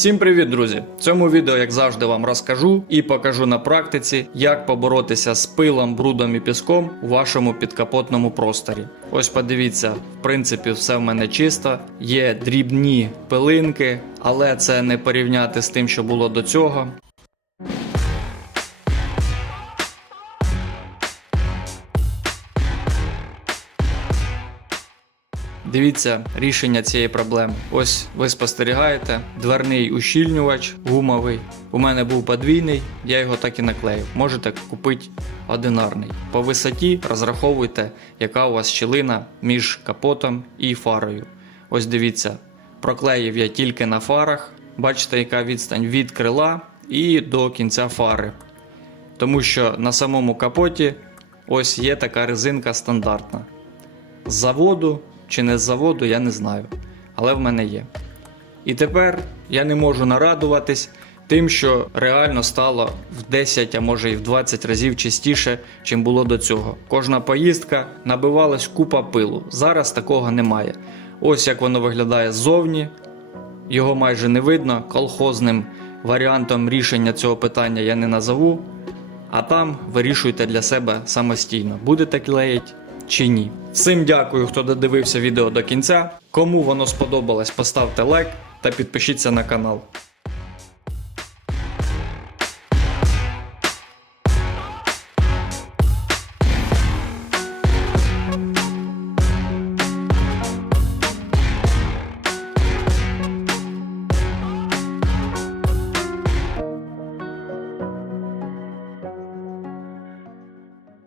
Всім привіт, друзі! В цьому відео, як завжди, вам розкажу і покажу на практиці, як поборотися з пилом, брудом і піском у вашому підкапотному просторі. Ось подивіться, в принципі, все в мене чисто. Є дрібні пилинки, але це не порівняти з тим, що було до цього. Дивіться рішення цієї проблеми. Ось ви спостерігаєте, дверний ущільнювач гумовий. У мене був подвійний, я його так і наклеїв. Можете купити одинарний. По висоті розраховуйте, яка у вас щілина між капотом і фарою. Ось дивіться, проклеїв я тільки на фарах. Бачите, яка відстань від крила і до кінця фари. Тому що на самому капоті ось є така резинка стандартна. З заводу чи не з заводу, я не знаю. Але в мене є. І тепер я не можу нарадуватись тим, що реально стало в 10, а може і в 20 разів чистіше, чим було до цього. Кожна поїздка набивалась купа пилу. Зараз такого немає. Ось як воно виглядає ззовні. Його майже не видно. Колхозним варіантом рішення цього питання я не назову. А там вирішуйте для себе самостійно, будете клеїть чи ні. Всім дякую, хто додивився відео до кінця. Кому воно сподобалось, поставте лайк та підпишіться на канал.